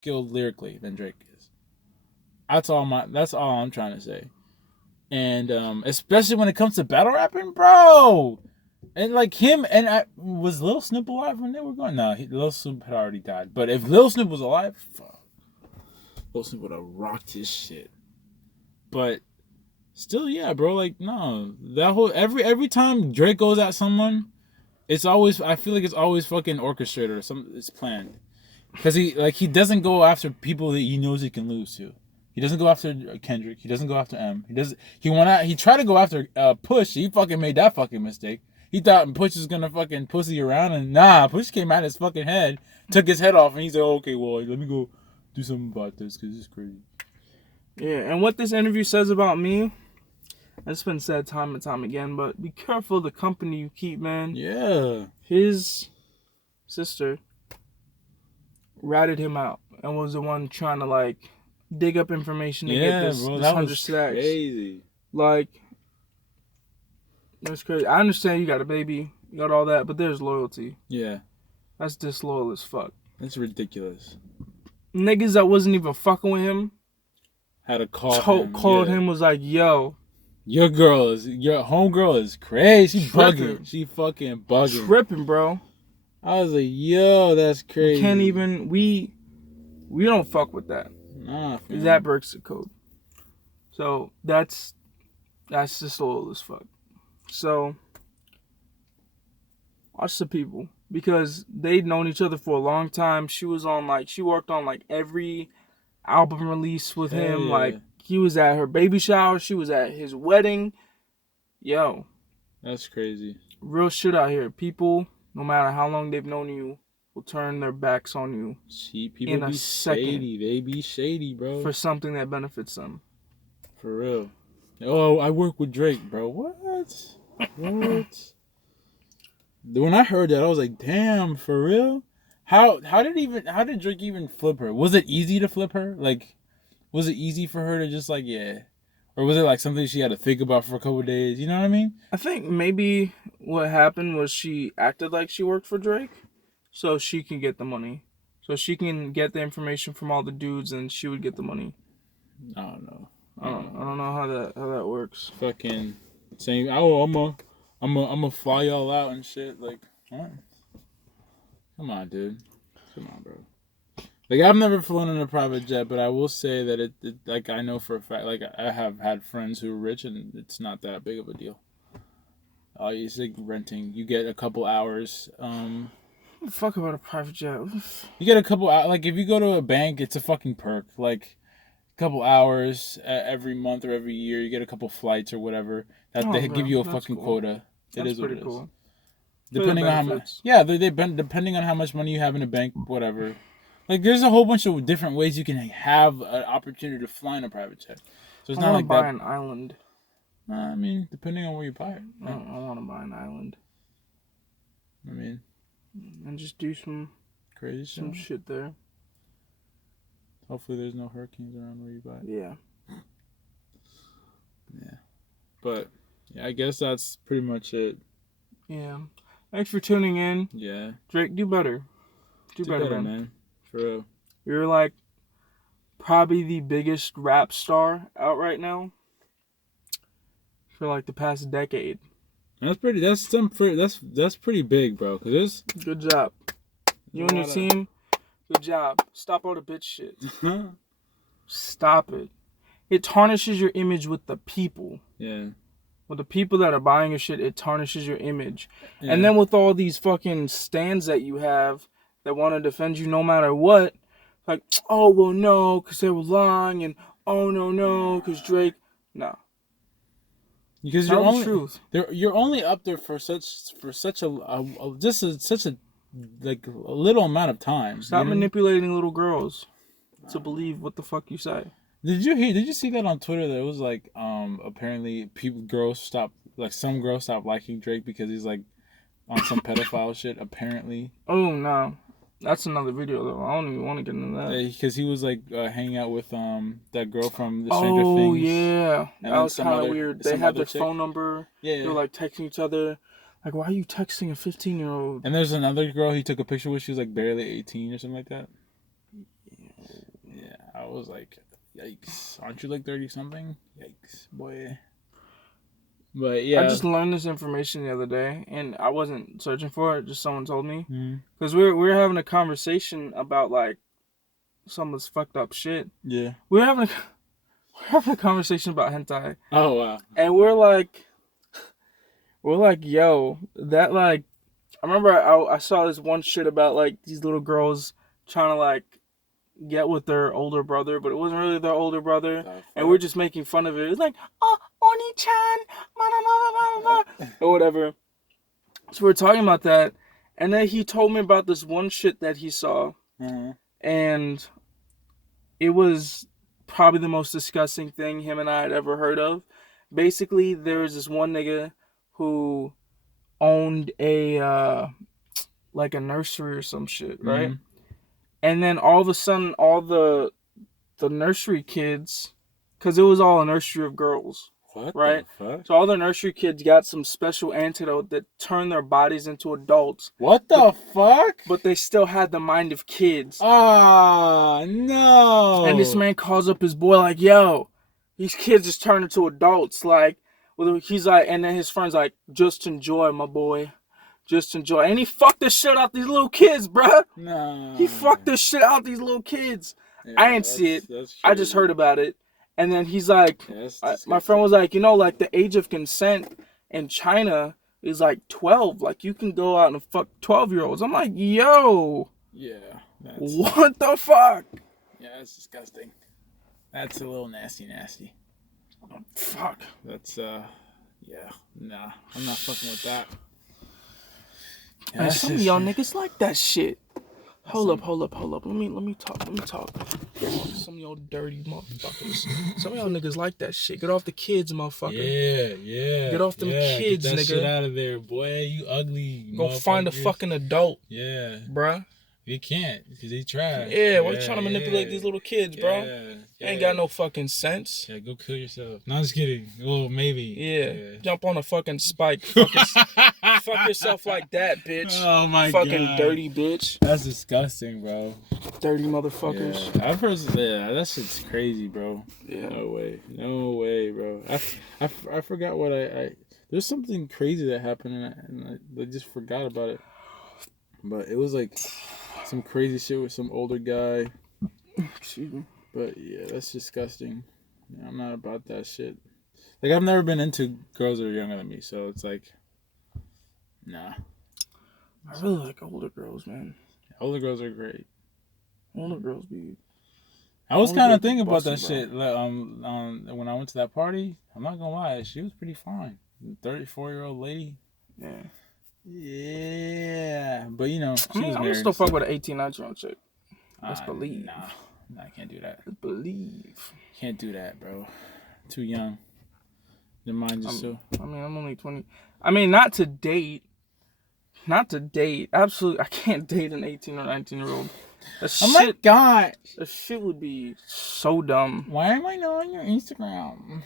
skilled lyrically than Drake is. That's all I'm trying to say. And especially when it comes to battle rapping, bro. And like him was Lil Snoop alive when they were going? No, Lil Snoop had already died. But if Lil Snoop was alive, fuck, Lil Snoop would have rocked his shit. But still, yeah, bro. Like, no, that whole every time Drake goes at someone, it's always, I feel like it's always fucking orchestrated or something. It's planned because he doesn't go after people that he knows he can lose to. He doesn't go after Kendrick. He doesn't go after M. He tried to go after Push. He fucking made that fucking mistake. He thought Push was gonna fucking pussy around, and nah, Push came out his fucking head, took his head off, and he's like, okay, well, let me go do something about this because it's crazy. Yeah, and what this interview says about me, it's been said time and time again, but be careful of the company you keep, man. Yeah. His sister ratted him out and was the one trying to, like, dig up information to get this 100 stacks. Crazy. Like, that's crazy. I understand you got a baby, you got all that, but there's loyalty. Yeah. That's disloyal as fuck. That's ridiculous. Niggas that wasn't even fucking with him had to called him, was like, yo, your homegirl is crazy. She bugging. She fucking bugging. Tripping, bro. I was like, yo, that's crazy. We can't even, we don't fuck with that. Nah, fam. That breaks the code. So that's just old as fuck. So watch the people, because they'd known each other for a long time. She worked on like every album release with him. Yeah. Like, he was at her baby shower, she was at his wedding. Yo, that's crazy. Real shit out here. People, no matter how long they've known you, will turn their backs on you. People in a second. Shady. They be shady, bro. For something that benefits them. For real. Oh, I work with Drake, bro. What? What? When I heard that, I was like, damn, for real? How did Drake even flip her? Was it easy to flip her? Like, was it easy for her to just like, yeah? Or was it like something she had to think about for a couple of days? You know what I mean? I think maybe what happened was she acted like she worked for Drake, so she can get the money. So she can get the information from all the dudes, and she would get the money. I don't know. I don't know how that works. Fucking saying, oh, I'm gonna fly y'all out and shit. Like, what? Come on, dude. Come on, bro. Like, I've never flown in a private jet, but I will say that it like, I know for a fact, like, I have had friends who are rich, and it's not that big of a deal. It's like renting. You get a couple hours. Fuck about a private jet. You get a couple hours. Like, if you go to a bank, it's a fucking perk. Like, a couple hours every month or every year, you get a couple flights or whatever. They give you a fucking quota. It is what it is. Depending on how much. Yeah, depending on how much money you have in a bank, whatever. Like, there's a whole bunch of different ways you can have an opportunity to fly in a private jet. So it's not like buy an island. I mean, depending on where you buy it. I want to buy an island. I mean, and just do some crazy shit there. Hopefully there's no hurricanes around where you buy it. Yeah. Yeah. But, yeah, I guess that's pretty much it. Yeah. Thanks for tuning in. Yeah. Drake, do better. Do better, man. For real. You're like probably the biggest rap star out right now for like the past decade. That's pretty big, bro. Cause good job. You and your team, good job. Stop all the bitch shit. Stop it. It tarnishes your image with the people. Yeah. With the people that are buying your shit, it tarnishes your image. Yeah. And then with all these fucking stands that you have that want to defend you no matter what, like, oh, well, no, because they were lying, and oh, no, because Drake, no. Because you're only up there for such a like a little amount of time. Stop manipulating little girls to believe what the fuck you say. Did you see that on Twitter? That it was like apparently some girls stopped liking Drake because he's like on some pedophile shit apparently. Oh no. That's another video though. I don't even want to get into that. Because he was like hanging out with that girl from the Stranger Things. Oh yeah, that was kind of weird. They had their phone number. Yeah, they were like texting each other. Like, why are you texting a 15-year-old? And there's another girl he took a picture with. She was like barely 18 or something like that. was like, yikes. Aren't you like 30 something? Yikes, boy. But yeah. I just learned this information the other day, and I wasn't searching for it. Just someone told me. Mm-hmm. Because we were having a conversation about, like, some of this fucked up shit. Yeah. We're having a conversation about hentai. Oh, wow. And we're like, yo, that, like, I remember I saw this one shit about, like, these little girls trying to, like, get with their older brother, but it wasn't really their older brother. And we're just making fun of it. It was like, oh, Oni-chan, or whatever. So we're talking about that. And then he told me about this one shit that he saw. Mm-hmm. And it was probably the most disgusting thing him and I had ever heard of. Basically, there was this one nigga who owned a like a nursery or some shit, right? Mm-hmm. And then all of a sudden, all the nursery kids, because it was all a nursery of girls, what right? The fuck? So all the nursery kids got some special antidote that turned their bodies into adults. What the fuck? But they still had the mind of kids. Ah, no. And this man calls up his boy like, yo, these kids just turned into adults. Like, well, he's like, and then his friend's like, just enjoy, my boy. Just enjoy. And he fucked the shit out these little kids, bruh. No. He fucked the shit out these little kids. Yeah, I didn't see it. I just heard about it. And then he's like, my friend was like, you know, like the age of consent in China is like 12. Like you can go out and fuck 12-year-olds. I'm like, yo. Yeah. What the fuck? Yeah, that's disgusting. That's a little nasty. Fuck. That's, yeah. Nah. I'm not fucking with that. Yeah, and some of y'all niggas like that shit. Hold up. Let me talk. Some of y'all dirty motherfuckers. Some of y'all niggas like that shit. Get off the kids, motherfucker. Yeah. Get off them kids, get that nigga. Shit out of there, boy. You ugly. Go find a fucking adult. Yeah. Bruh. You can't, because they trash. Yeah, why you trying to manipulate these little kids, bro? Ain't got no fucking sense. Yeah, go kill yourself. No, I'm just kidding. Well, maybe. Yeah. Jump on a fucking spike. Fuck yourself like that, bitch. Oh my fucking God. Dirty bitch. That's disgusting, bro. Dirty motherfuckers. Yeah. I've heard, that shit's crazy, bro. Yeah. No way, bro. I forgot what I there's something crazy that happened and I just forgot about it. But it was like some crazy shit with some older guy. Excuse me. But yeah, that's disgusting. Yeah, I'm not about that shit. Like, I've never been into girls that are younger than me, so it's like, nah. I really like older girls, man. Older girls are great. Older girls be... I was kind of thinking about that shit. When I went to that party, I'm not gonna lie, she was pretty fine. 34-year-old lady. Yeah. Yeah, but you know, she was I'm married. still fuck with an 18, 19-year-old chick. Let's believe. Nah, I can't do that. Let's believe. Can't do that, bro. Too young. Your mind just so. I mean, I'm only 20. I mean, not to date. Absolutely, I can't date an 18 or 19-year-old. My God. That shit would be so dumb. Why am I not on your Instagram?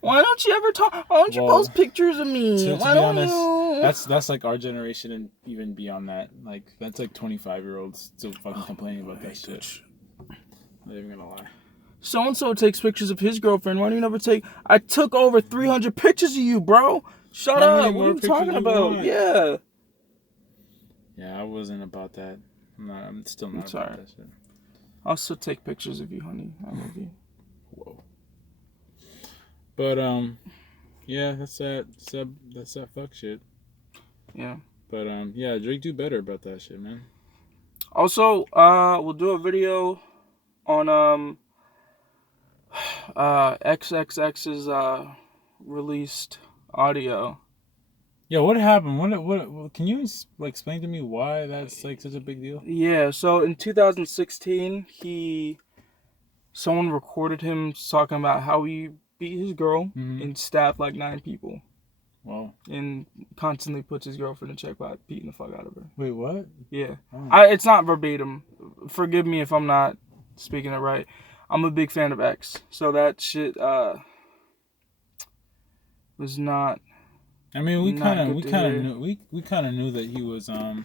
Why don't you ever talk? Why don't you post pictures of me? Why don't you? That's like our generation and even beyond that. Like, that's like 25-year-olds still fucking complaining about that shit. I'm not even gonna lie. So-and-so takes pictures of his girlfriend. Why do you never take... I took over 300 pictures of you, bro. Shut up. What are you talking about? Yeah. Yeah, I wasn't about that. I'm still not about that shit. I'll still take pictures of you, honey. I love you. Whoa. But, yeah, that's that fuck shit. Yeah. But, yeah, Drake do better about that shit, man. Also, we'll do a video on, XXX's, released audio. Yo, what happened? What can you explain to me why that's like such a big deal? Yeah, so in 2016, someone recorded him talking about how he beat his girl and stabbed like 9 people. Wow. And constantly puts his girlfriend in check by beating the fuck out of her. Wait, what? Yeah. Oh. It's not verbatim. Forgive me if I'm not speaking it right. I'm a big fan of X. So that shit was not... I mean, we kind of knew that he was I mean,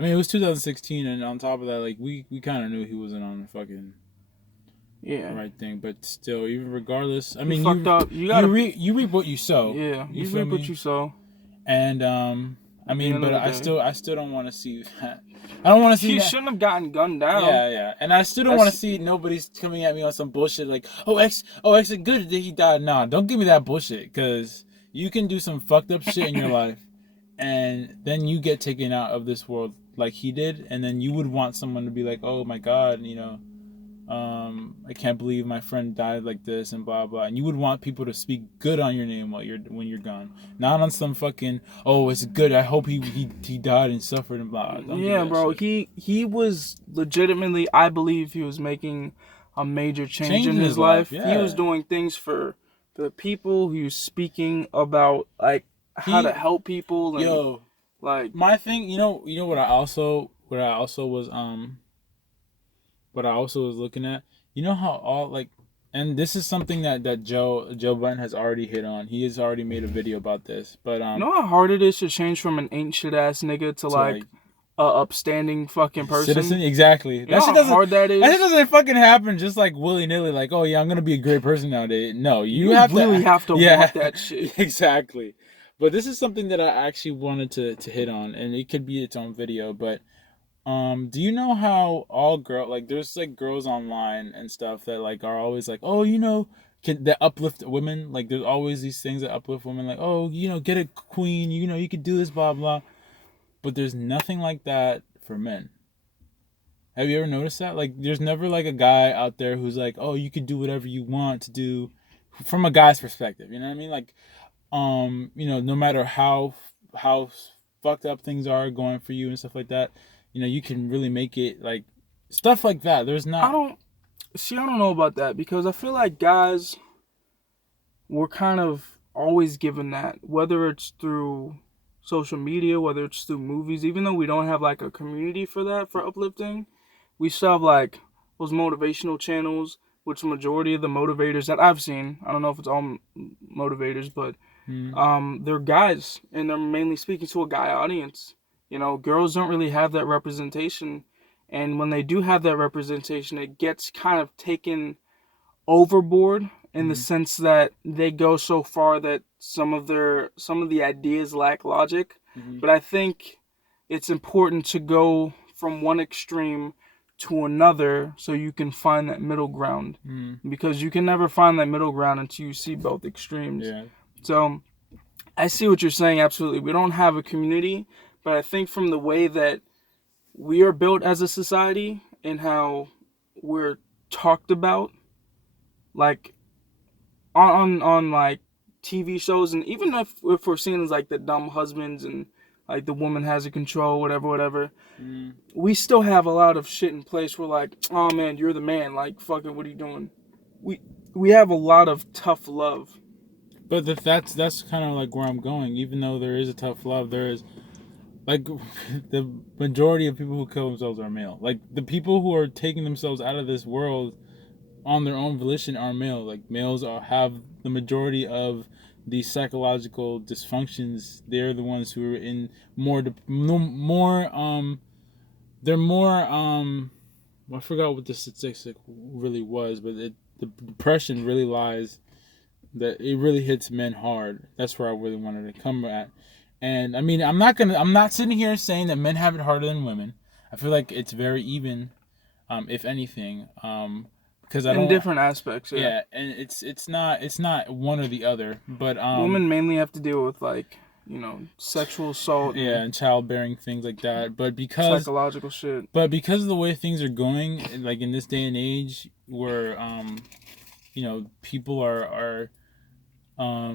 it was 2016, and on top of that, like we kind of knew he wasn't on the fucking Yeah. the right thing. But still, even regardless, I You mean, fucked up. You gotta. you reap what you sow. Yeah. You You feel reap what me? you sow. And I At the mean, end of but the I day. still don't want to see that. I don't want to see He that. shouldn't have gotten gunned down. Yeah, and I still don't want to That's see nobody's coming at me on some bullshit like, X is good that he died. Nah, don't give me that bullshit, because you can do some fucked up shit in your life, and then you get taken out of this world like he did, and then you would want someone to be like, oh my god, I can't believe my friend died like this and blah blah. And you would want people to speak good on your name when you're gone, not on some fucking, oh, it's good, I hope he died and suffered and blah. Don't do yeah, that bro. shit. He was legitimately. I believe he was making a major change in Changing his his life, life. He was yeah. doing things for the people. He was speaking about like how to He, help people and yo, like. my thing, what I also was looking at, you know how all like, and this is something that Joe Budden has already hit on. He has already made a video about this, but You know how hard it is to change from an ain't shit ass nigga to to like like a upstanding fucking citizen, person. exactly. You know how hard that That shit is. doesn't fucking happen just like willy nilly. Like, oh yeah, I'm gonna be a great person nowadays. No, you You have really to. have to Yeah, want that shit. exactly. But this is something that I actually wanted to hit on, and it could be its own video. But do you know how all there's like girls online and stuff that like are always like, oh, that uplift women. Like there's always these things that uplift women. Like, oh, get a queen. You could do this, blah blah. But there's nothing like that for men. Have you ever noticed that? Like, there's never like a guy out there who's like, "Oh, you could do whatever you want to do," from a guy's perspective. You know what I mean? Like, no matter how fucked up things are going for you and stuff like that, you can really make it, like stuff like that. There's I not. don't see. I don't know about that because I feel like guys were kind of always given that, whether it's through social media, whether it's through movies. Even though we don't have like a community for that for uplifting, we still have like those motivational channels, which majority of the motivators that I've seen, I don't know if it's all motivators, but they're guys and they're mainly speaking to a guy audience. Girls don't really have that representation, and when they do have that representation, it gets kind of taken overboard in the Mm-hmm. sense that they go so far that some of the ideas lack logic. Mm-hmm. But I think it's important to go from one extreme to another so you can find that middle ground, Mm-hmm. because you can never find that middle ground until you see both extremes. Yeah. So I see what you're saying. Absolutely, we don't have a community, but I think from the way that we are built as a society and how we're talked about, like on like TV shows, and even if we're seeing like the dumb husbands and like the woman has a control, whatever, Mm-hmm. we still have a lot of shit in place. We're like, oh man, you're the man. Like, fucking, what are you doing? We have a lot of tough love. But that's kind of like where I'm going. Even though there is a tough love, there is like the majority of people who kill themselves are male. Like the people who are taking themselves out of this world on their own volition are male. Like males have the majority of these psychological dysfunctions. They're the ones who are in they're more I forgot what the statistic really was, but the depression really lies, that it really hits men hard. That's where I really wanted to come at. And I mean, I'm not sitting here saying that men have it harder than women. I feel like it's very even, if anything. Because I In don't. different aspects, yeah. Yeah, and it's not one or the other, but Women mainly have to deal with like, sexual assault yeah, and and childbearing, things like that. psychological shit. But because of the way things are going, like in this day and age, where people are I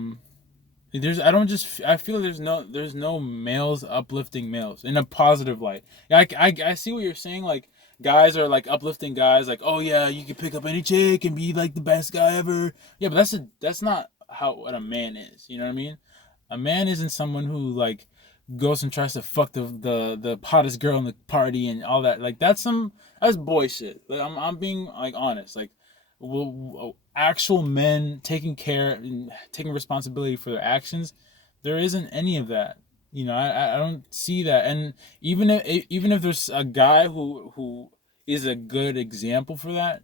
feel like there's no males uplifting males in a positive light. I see what you're saying. Like guys are like uplifting guys, like, oh yeah, you can pick up any chick and be like the best guy ever. Yeah, but that's not what a man is. You know what I mean? A man isn't someone who like goes and tries to fuck the hottest girl in the party and all that. Like that's boy shit. Like, I'm being like honest. Like, actual men taking care and taking responsibility for their actions, there isn't any of that. I don't see that. And even if there's a guy who is a good example for that,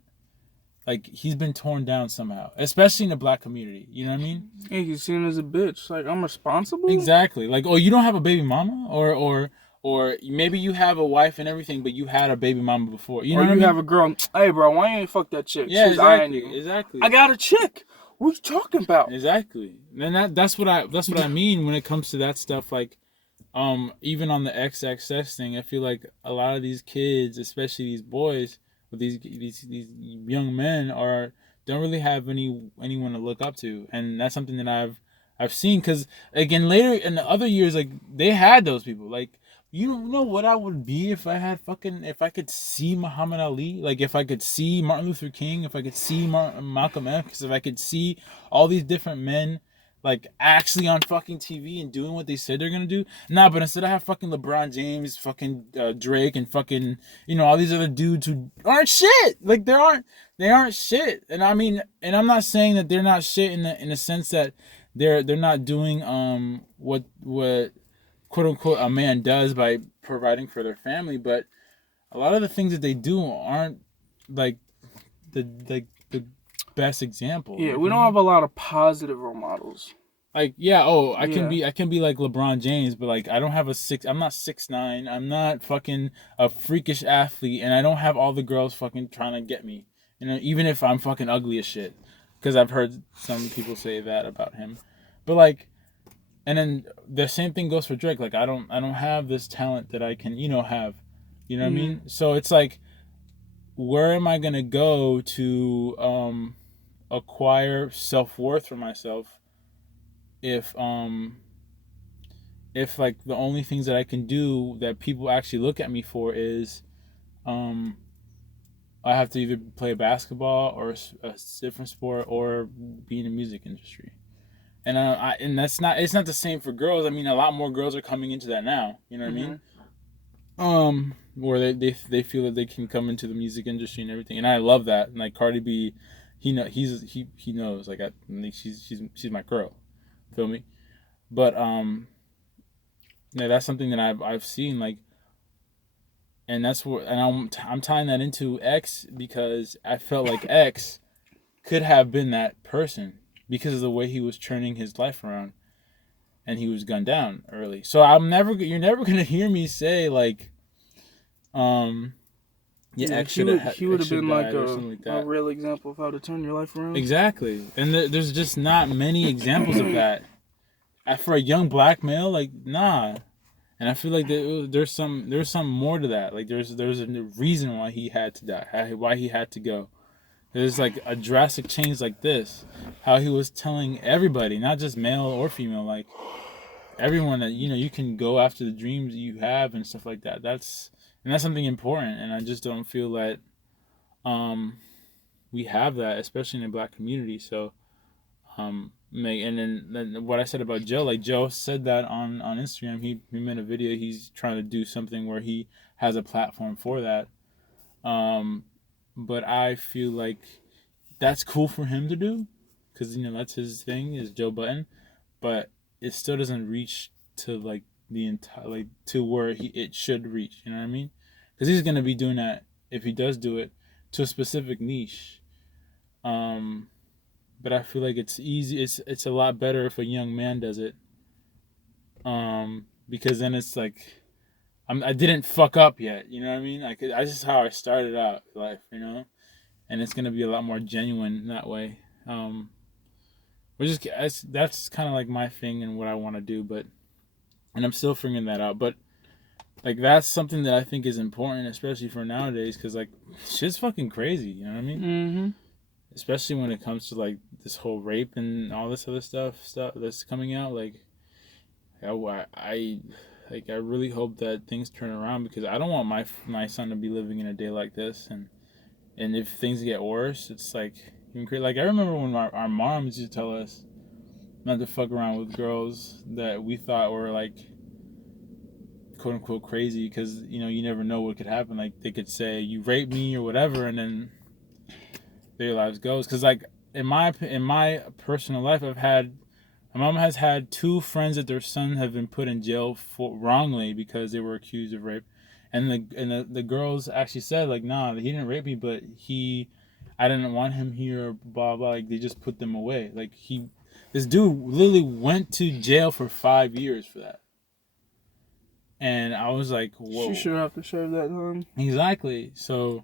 like he's been torn down somehow, especially in the black community. You know what I mean? Yeah, he's seen as a bitch. Like, I'm responsible? Exactly. Like, oh, you don't have a baby mama, or maybe you have a wife and everything, but you had a baby mama before. You know or what I you mean? have a girl. Hey, bro, why you ain't fuck that chick? Yeah, She's eyeing exactly. you. Exactly. I got a chick. What you talking about? Exactly. And that's what I mean when it comes to that stuff. Like, even on the XXX thing, I feel like a lot of these kids, especially these boys, with these young men, don't really have anyone to look up to, and that's something that I've seen. Because again, later in the other years, like they had those people. Like, you know what I would be if if I could see Muhammad Ali, like if I could see Martin Luther King, if I could see Malcolm X, if I could see all these different men like actually on fucking TV and doing what they said they're gonna do. Nah, but instead I have fucking LeBron James, fucking Drake, and fucking all these other dudes who aren't shit. Like they aren't shit. And I mean, and I'm not saying that they're not shit in the sense that they're not doing what quote unquote a man does by providing for their family, but a lot of the things that they do aren't like the best example. Yeah, we don't have a lot of positive role models. Like, yeah, I can be like LeBron James, but like I'm not 6'9", I'm not fucking a freakish athlete, and I don't have all the girls fucking trying to get me. Even if I'm fucking ugly as shit, because I've heard some people say that about him. But like, and then the same thing goes for Drake. Like I don't have this talent that I can have. You know what I mean? So it's like, where am I gonna go to acquire self-worth for myself if like the only things that I can do that people actually look at me for is I have to either play basketball or a different sport or be in the music industry. And and it's not the same for girls. I mean, a lot more girls are coming into that now. You know what I mean? Where they feel that they can come into the music industry and everything, and I love that. And like Cardi B, he knows. Like she's my girl. Feel me? But yeah, that's something that I've seen, like, and that's what, and I'm tying that into X because I felt like X could have been that person because of the way he was turning his life around, and he was gunned down early. So you're never gonna hear me say like, X he would have been like a real example of how to turn your life around. Exactly, and there's just not many examples of that. For a young black male, like, nah. And I feel like there's some more to that. Like there's a reason why he had to die, why he had to go. There's like a drastic change like this, how he was telling everybody, not just male or female, like everyone, that you can go after the dreams that you have and stuff like that. That's something important, and I just don't feel that we have that, especially in the black community. So and then what I said about Joe, like Joe said that on Instagram, he made a video. He's trying to do something where he has a platform for that. But I feel like that's cool for him to do, because that's his thing, is Joe Button. But it still doesn't reach to like the entire, like, to where it should reach. You know what I mean? Because he's gonna be doing that, if he does do it, to a specific niche. But I feel like it's easy. It's a lot better if a young man does it. Because then it's like I didn't fuck up yet. You know what I mean? Like, that's just how I started out life. And it's gonna be a lot more genuine that way. That's kind of like my thing and what I want to do. And I'm still figuring that out. But like, that's something that I think is important, especially for nowadays, because like shit's fucking crazy. You know what I mean? Mm-hmm. Especially when it comes to like this whole rape and all this other stuff that's coming out. Like, I really hope that things turn around, because I don't want my son to be living in a day like this. And if things get worse, it's like even crazy. Like, I remember when our moms used to tell us not to fuck around with girls that we thought were like quote unquote crazy, because you never know what could happen. Like, they could say you raped me or whatever, and then their lives goes. Because like in my personal life, my mom has had 2 friends that their son have been put in jail for wrongly because they were accused of rape, and the girls actually said like, nah, he didn't rape me, but I didn't want him here, blah blah. Like they just put them away. Like this dude literally went to jail for 5 years for that. And I was like, whoa. She should have to serve that time. Exactly. So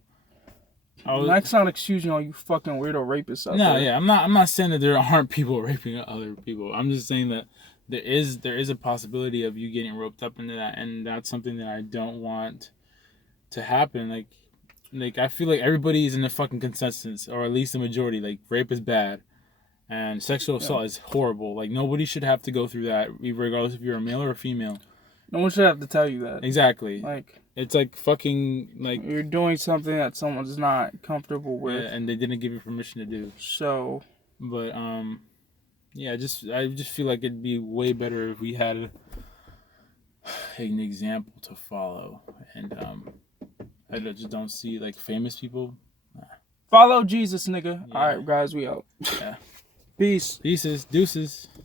that's not excusing all you fucking weirdo rapists out there. No, yeah, I'm not saying that there aren't people raping other people. I'm just saying that there is a possibility of you getting roped up into that, and that's something that I don't want to happen. Like I feel like everybody's in the fucking consensus, or at least the majority. Like rape is bad, and sexual assault is horrible. Like nobody should have to go through that, regardless if you're a male or a female. No one should have to tell you that. Exactly. Like it's like fucking like you're doing something that someone's not comfortable with, and they didn't give you permission to do. So, but yeah, I just feel like it'd be way better if we had an example to follow, and I just don't see like famous people. Follow Jesus, nigga. Yeah. All right, guys, we out. Yeah. Peace. Deuces.